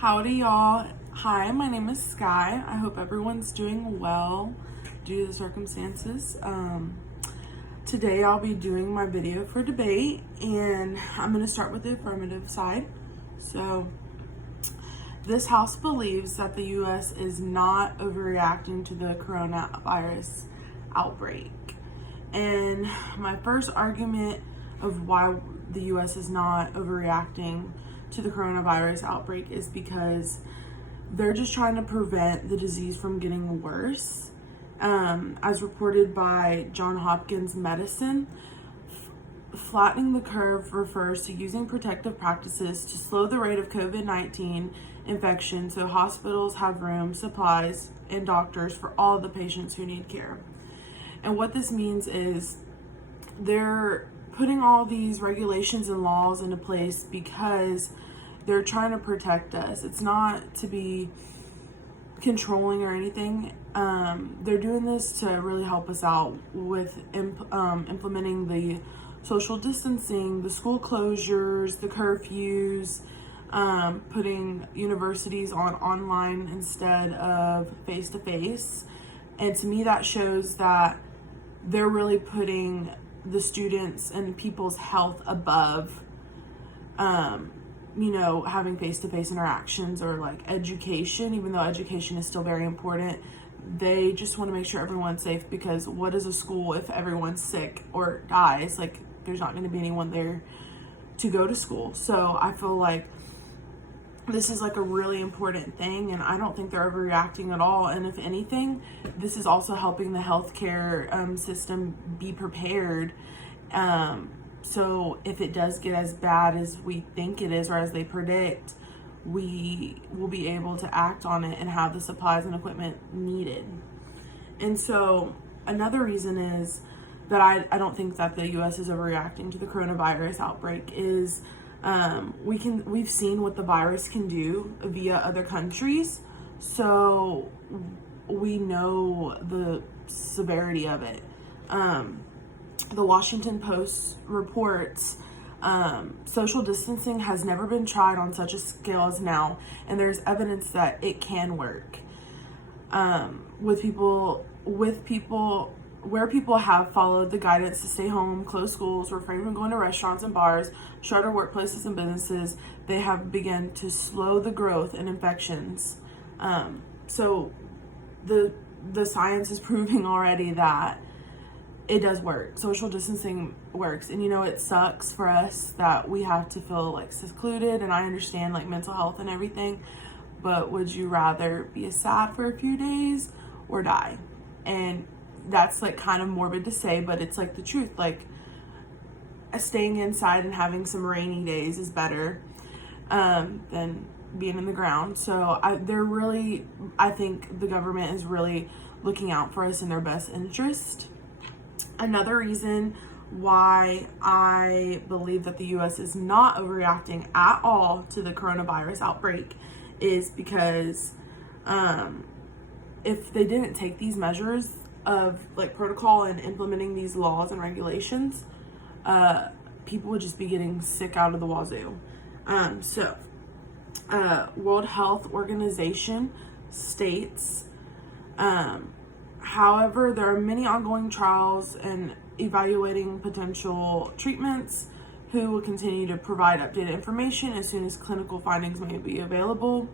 Howdy, y'all. Hi, my name is Sky. I hope everyone's doing well due to the circumstances. Today I'll be doing my video for debate, and I'm going to start with the affirmative side. So, this House believes that the U.S. is not overreacting to the coronavirus outbreak. And my first argument of why the U.S. is not overreacting to the coronavirus outbreak is because they're just trying to prevent the disease from getting worse. As reported by Johns Hopkins Medicine, flattening the curve refers to using protective practices to slow the rate of COVID-19 infection so hospitals have room, supplies, and doctors for all the patients who need care. And what this means is they're putting all these regulations and laws into place because they're trying to protect us. It's not to be controlling or anything. They're doing this to really help us out with implementing the social distancing, the school closures, the curfews, putting universities on online instead of face-to-face. And to me, that shows that they're really putting the students and people's health above, having face-to-face interactions or like education, even though education is still very important. They just want to make sure everyone's safe, because what is a school if everyone's sick or dies? Like, there's not going to be anyone there to go to school. So I feel like this is like a really important thing, and I don't think they're overreacting at all. And if anything, this is also helping the healthcare system be prepared. So if it does get as bad as we think it is, or as they predict, we will be able to act on it and have the supplies and equipment needed. And so another reason is that I don't think that the U.S. is overreacting to the coronavirus outbreak is we've seen what the virus can do via other countries, so we know the severity of it. The Washington Post reports social distancing has never been tried on such a scale as now, and there's evidence that it can work. Where people have followed the guidance to stay home, close schools, refrain from going to restaurants and bars, shutter workplaces and businesses, they have begun to slow the growth in infections. So the science is proving already that it does work. Social distancing works. And it sucks for us that we have to feel like secluded, and I understand like mental health and everything, but would you rather be sad for a few days or die? And that's like kind of morbid to say, but it's like the truth. Like, staying inside and having some rainy days is better than being in the ground. So I think the government is really looking out for us in their best interest. Another reason why I believe that the U.S. is not overreacting at all to the coronavirus outbreak is because if they didn't take these measures of like protocol and implementing these laws and regulations, people would just be getting sick out of the wazoo. World Health Organization states, however, there are many ongoing trials and evaluating potential treatments, who will continue to provide updated information as soon as clinical findings may be available.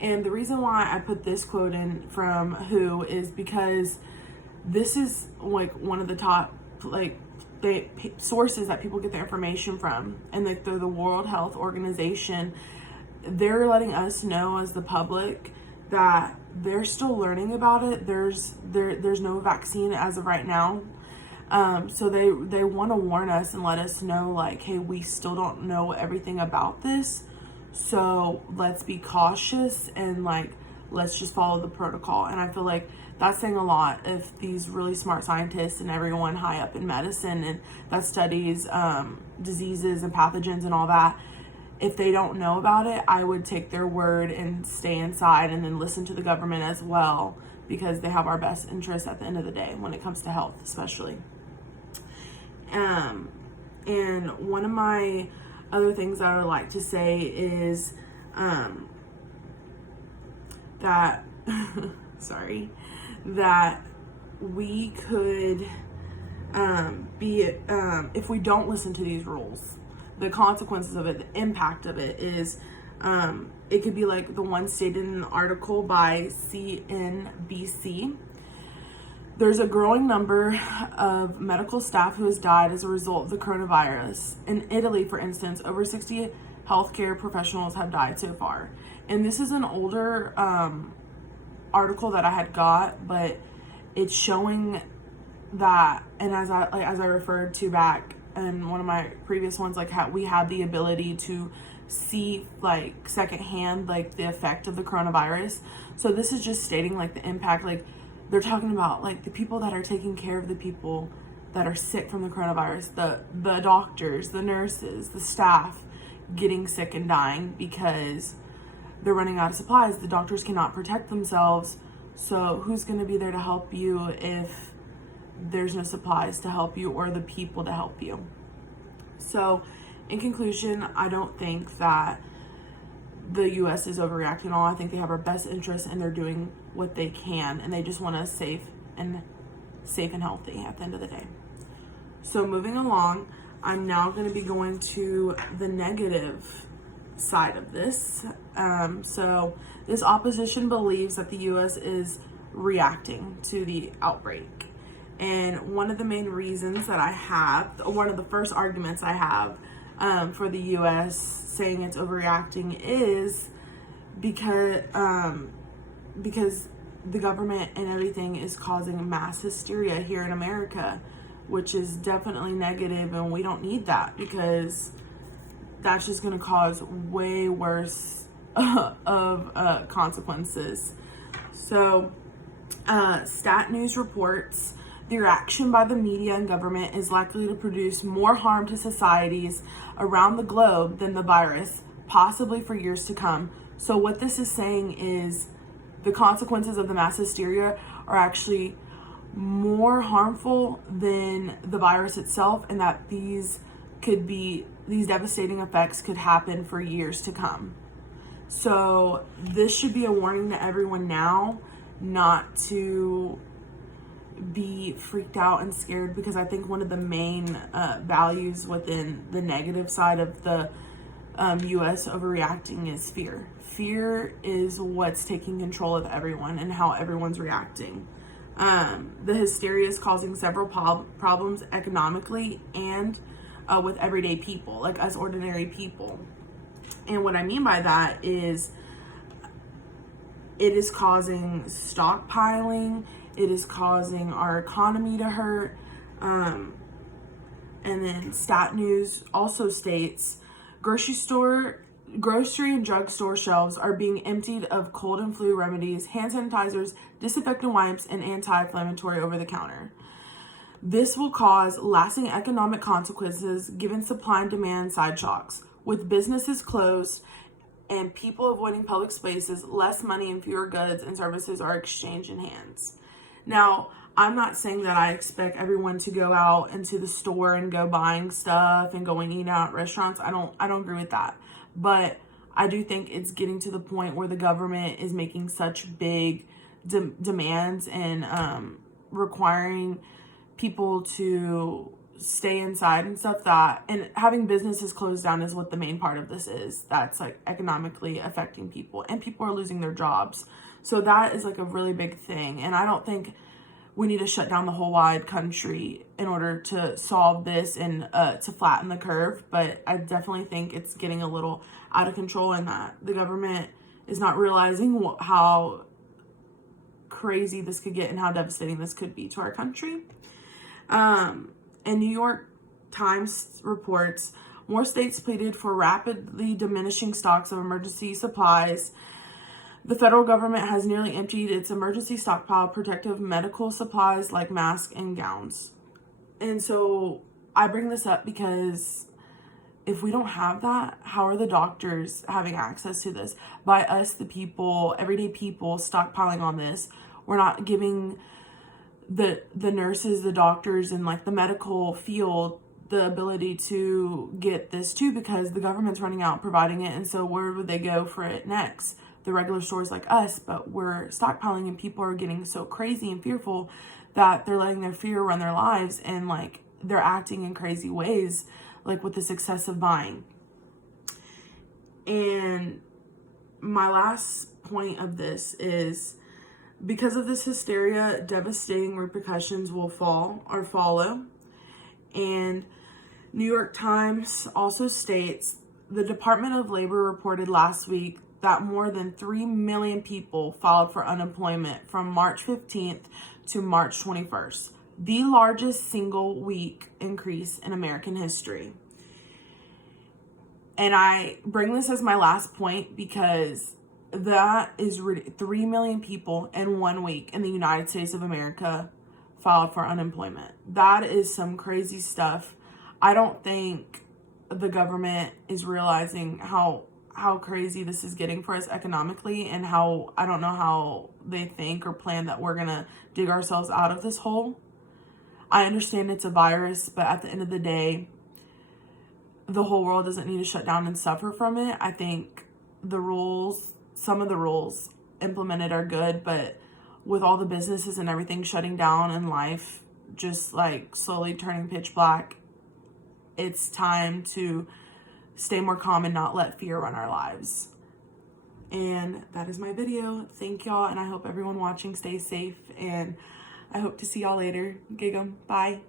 And the reason why I put this quote in from WHO is because this is like one of the top sources that people get their information from, and like they're the World Health Organization. They're letting us know as the public that they're still learning about it. There's no vaccine as of right now. So they want to warn us and let us know, like, hey, we still don't know everything about this. So let's be cautious and like, let's just follow the protocol. And I feel like that's saying a lot if these really smart scientists and everyone high up in medicine and that studies diseases and pathogens and all that, if they don't know about it, I would take their word and stay inside and then listen to the government as well, because they have our best interests at the end of the day when it comes to health, especially. And one of my other things I would like to say is that, sorry, that we could if we don't listen to these rules, the consequences of it, the impact of it is, it could be like the one stated in an article by CNBC. There's a growing number of medical staff who has died as a result of the coronavirus. In Italy, for instance, over 60 healthcare professionals have died so far. And this is an older article that I had got, but it's showing that, and as I referred to back in one of my previous ones, like how we have the ability to see like secondhand like the effect of the coronavirus. So this is just stating like the impact, like they're talking about like the people that are taking care of the people that are sick from the coronavirus, the doctors, the nurses, the staff getting sick and dying because they're running out of supplies. The doctors cannot protect themselves. So who's going to be there to help you if there's no supplies to help you or the people to help you? So in conclusion, I don't think that the US is overreacting at all. I think they have our best interests and they're doing what they can, and they just want us safe and healthy at the end of the day. So moving along, I'm now going to be going to the negative side of this. So this opposition believes that the US is reacting to the outbreak. And one of the main reasons that I have, one of the first arguments I have for the US saying it's overreacting is because the government and everything is causing mass hysteria here in America, which is definitely negative, and we don't need that because that's just going to cause way worse of consequences. So Stat News reports the reaction by the media and government is likely to produce more harm to societies around the globe than the virus, possibly for years to come. So what this is saying is the consequences of the mass hysteria are actually more harmful than the virus itself, and that these devastating effects could happen for years to come. So this should be a warning to everyone now not to be freaked out and scared, because I think one of the main values within the negative side of the US overreacting is fear. Fear is what's taking control of everyone and how everyone's reacting. The hysteria is causing several problems economically and with everyday people, like us ordinary people. And what I mean by that is it is causing stockpiling. It is causing our economy to hurt. And then Stat News also states grocery and drugstore shelves are being emptied of cold and flu remedies, hand sanitizers, disinfectant wipes, and anti-inflammatory over the counter. This will cause lasting economic consequences given supply and demand side shocks. With businesses closed and people avoiding public spaces, less money and fewer goods and services are exchanged in hands. Now, I'm not saying that I expect everyone to go out into the store and go buying stuff and going eating out at restaurants. I don't agree with that. But I do think it's getting to the point where the government is making such big demands and requiring people to stay inside and stuff, that, and having businesses closed down is what the main part of this is. That's like economically affecting people, and people are losing their jobs. So that is like a really big thing. And I don't think we need to shut down the whole wide country in order to solve this and to flatten the curve. But I definitely think it's getting a little out of control, and that the government is not realizing how crazy this could get and how devastating this could be to our country. And New York Times reports more states pleaded for rapidly diminishing stocks of emergency supplies. The federal government has nearly emptied its emergency stockpile of protective medical supplies like masks and gowns. And so I bring this up because if we don't have that, how are the doctors having access to this? By us, the people, everyday people, stockpiling on this, we're not giving the nurses, the doctors, and like the medical field the ability to get this too, because the government's running out providing it. And so where would they go for it next? the regular stores like us, but we're stockpiling, and people are getting so crazy and fearful that they're letting their fear run their lives, and like they're acting in crazy ways, like with this excessive buying. And my last point of this is, because of this hysteria, devastating repercussions will follow. And New York Times also states the Department of Labor reported last week that more than 3 million people filed for unemployment from March 15th to March 21st, the largest single week increase in American history. And I bring this as my last point because that is 3 million people in 1 week in the United States of America filed for unemployment. That is some crazy stuff. I don't think the government is realizing how crazy this is getting for us economically, and how, I don't know how they think or plan that we're gonna dig ourselves out of this hole. I understand it's a virus, but at the end of the day, the whole world doesn't need to shut down and suffer from it. I think some of the rules implemented are good, but with all the businesses and everything shutting down and life just like slowly turning pitch black, it's time to stay more calm and not let fear run our lives. And that is my video. Thank y'all, and I hope everyone watching stays safe, and I hope to see y'all later. Gig 'em. Bye.